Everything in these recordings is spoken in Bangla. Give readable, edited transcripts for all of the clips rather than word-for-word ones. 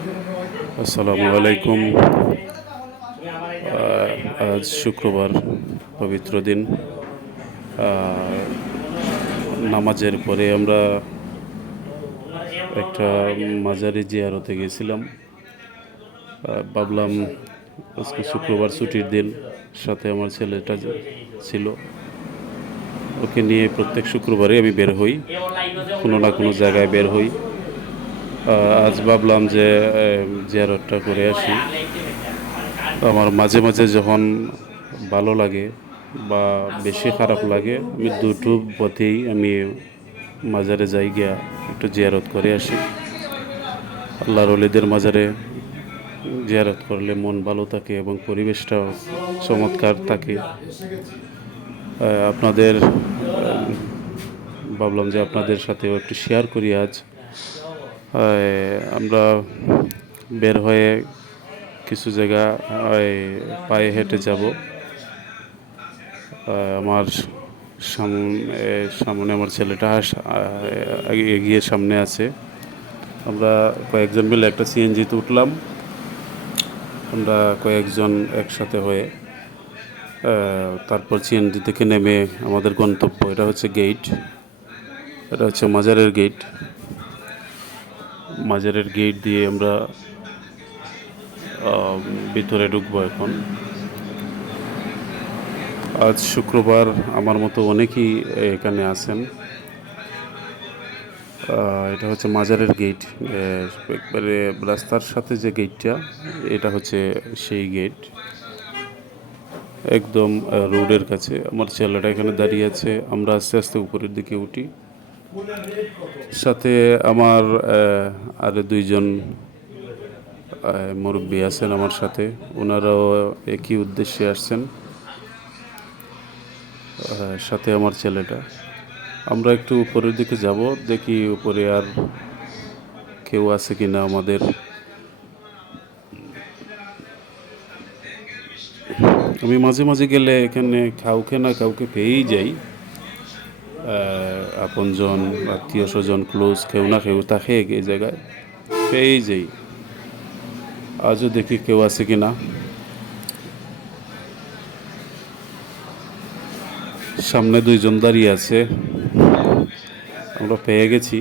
আসসালামু আলাইকুম। আজ শুক্রবার, পবিত্র দিন। নামাজের পরে আমরা একটা মাজারে জিয়ারতে গেছিলাম। ভাবলাম আজকে শুক্রবার, ছুটির দিন, সাথে আমার ছেলেটা ছিল। ওকে নিয়ে প্রত্যেক শুক্রবারে আমি বের হই, কোনো না কোনো জায়গায় বের হই। আজ ভাবলাম যে জিয়ারতটা করে আসি। আমার মাঝে মাঝে যখন ভালো লাগে বা বেশি খারাপ লাগে, আমি দুটো পথেই আমি মাজারে যাই, গিয়া একটু জিয়ারত করে আসি। আল্লাহর ওলিদের মাজারে জিয়ারত করলে মন ভালো থাকে এবং পরিবেশটাও চমৎকার থাকে। আপনাদের ভাবলাম যে আপনাদের সাথেও একটু শেয়ার করি আজ। আমরা বের হয়ে কিছু জায়গা পায়ে হেঁটে যাব। আমার সামনে আমার ছেলেটা এগিয়ে সামনে আছে। আমরা কয়েকজন মিলে একটা সিএনজিতে উঠলাম। আমরা কয়েকজন একসাথে হয়ে তারপর সিএনজি থেকে নেমে আমাদের গন্তব্য, এটা হচ্ছে গেট, এটা হচ্ছে মাজারের গেট। মাজারের গেট দিয়ে আমরা ভিতরে ঢুকবো এখন। আজ শুক্রবার, আমার মতো অনেকেই এখানে আছেন। এটা হচ্ছে মাজারের গেট, একবারে রাস্তার সাথে যে গেটটা, এটা হচ্ছে সেই গেট, একদম রোডের কাছে। আমার ছেলেটা এখানে দাঁড়িয়ে আছে। আমরা আস্তে আস্তে উপরের দিকে উঠি। সাথে আমার আরও দুইজন মুরব্বী আছেন আমার সাথে, ওনারাও একই উদ্দেশ্যে আসছেন। সাথে আমার ছেলেটা। আমরা একটু উপরের দিকে যাব, দেখি উপরে আর কেউ আছে কি না আমাদের। আমি মাঝে মাঝে গেলে এখানে কাউকে না কাউকে পেয়েই যাই। আপনজন, আত্মীয় স্বজন, ক্লোজ কেউ না কেউ থাকে এই জায়গায়, পেয়েই যাই। আজও দেখি কেউ আছে কি না। সামনে দুইজন দাঁড়িয়ে আছে, আমরা পেয়ে গেছি।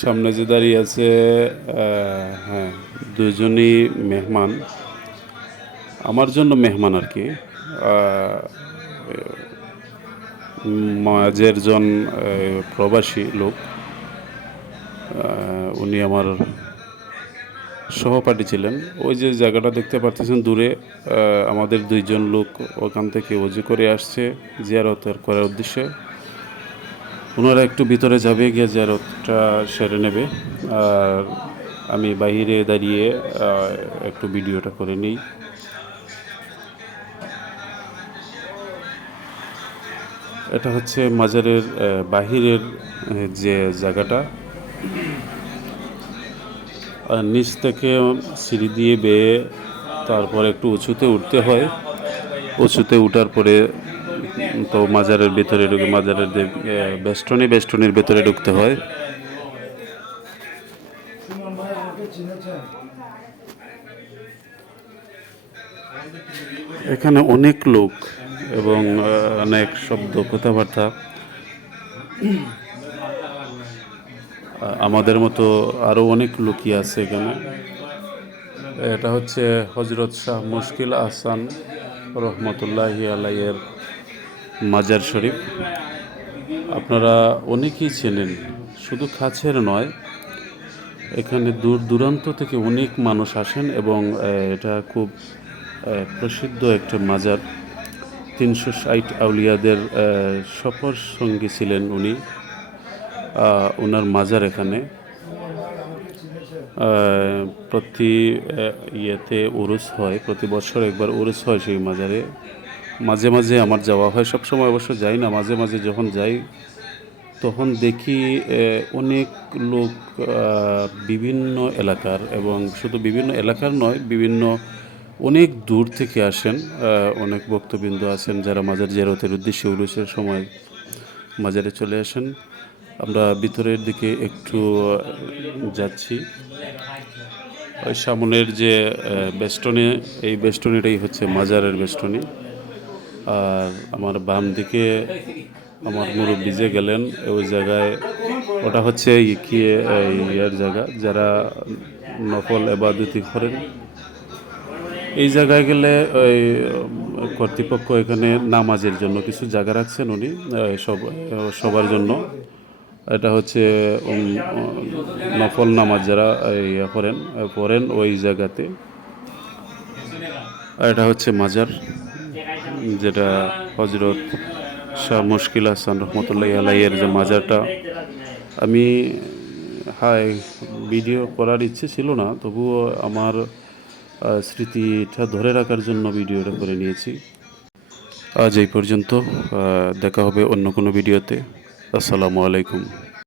সামনে যে দাঁড়িয়ে আছে, হ্যাঁ, দুজনই মেহমান, আমার জন্য মেহমান আর কি। মাঝের জন প্রবাসী লোক, উনি আমার সহপাঠী ছিলেন। ওই যে জায়গাটা দেখতে পারতেছেন দূরে, আমাদের দুইজন লোক ওখান থেকে ওযু করে আসছে জিয়ারত করার উদ্দেশ্যে। ওনারা একটু ভিতরে যাবে, গিয়ে জিয়ারতটা সেরে নেবে। আর আমি বাইরে দাঁড়িয়ে একটু ভিডিওটা করে নিই। এটা হচ্ছে মাজারের বাহিরের যে জায়গাটা। নিচ থেকে সিঁড়ি দিয়ে বেয়ে তারপর একটু উঁচুতে উঠতে হয়। উঁচুতে উঠার পরে তো মাজারের ভেতরে ঢুকে, মাজারের যে বেষ্টনীর ভেতরে ঢুকতে হয়। এখানে অনেক লোক এবং অনেক শব্দ, কথাবার্তা। আমাদের মতো আরও অনেক লোকই আছে এখানে। এটা হচ্ছে হজরত শাহ মুশকিল আহসান রহমতুল্লাহি আলাইয়ের মাজার শরীফ। আপনারা অনেকেই চেনেন, শুধু কাছের নয়, এখানে দূর দূরান্ত থেকে অনেক মানুষ আসেন এবং এটা খুব প্রসিদ্ধ একটা মাজার। 360 আউলিয়াদের সফর সঙ্গী ছিলেন উনি। ওনার মাজার এখানে। প্রতি ইয়েতে উরুস হয়, প্রতি বছর একবার উরুস হয় সেই মাজারে। মাঝে মাঝে আমার যাওয়া হয়, সবসময় অবশ্য যাই না। মাঝে মাঝে যখন যাই তখন দেখি অনেক লোক বিভিন্ন এলাকার, এবং শুধু বিভিন্ন এলাকার নয়, বিভিন্ন অনেক দূর থেকে আসেন। অনেক ভক্তবৃন্দ আছেন যারা মাজার জিয়ারতের উদ্দেশ্যে উরুসের সময় মাজারে চলে আসেন। আমরা ভিতরের দিকে একটু যাচ্ছি। ওই সামনের যে বেষ্টনী, এই বেষ্টনীটাই হচ্ছে মাজারের বেষ্টনী। আর আমার বাম দিকে আমার মুরব্বি যে গেলেন ওই জায়গায়, ওটা হচ্ছে ইয়ার জায়গা, যারা নফল এবাদতি করেন এই জায়গায় গেলে ওই কর্তৃপক্ষ এখানে নামাজের জন্য কিছু জায়গা রাখছেন উনি, সবার জন্য। এটা হচ্ছে নফল নামাজ যারা পড়েন ওই জায়গাতে। আর এটা হচ্ছে মাজার, যেটা হজরত শাহ মুশকিল হাসান রহমতুল্লাহ আলাইয়ের যে মাজারটা। আমি ভিডিও করার ইচ্ছে ছিল না, তবুও আমার স্মৃতিটা ধরে রাখার জন্য ভিডিওটা করে নিয়েছি। আজ এই পর্যন্ত, দেখা হবে অন্য কোনো ভিডিওতে। আসসালামু আলাইকুম।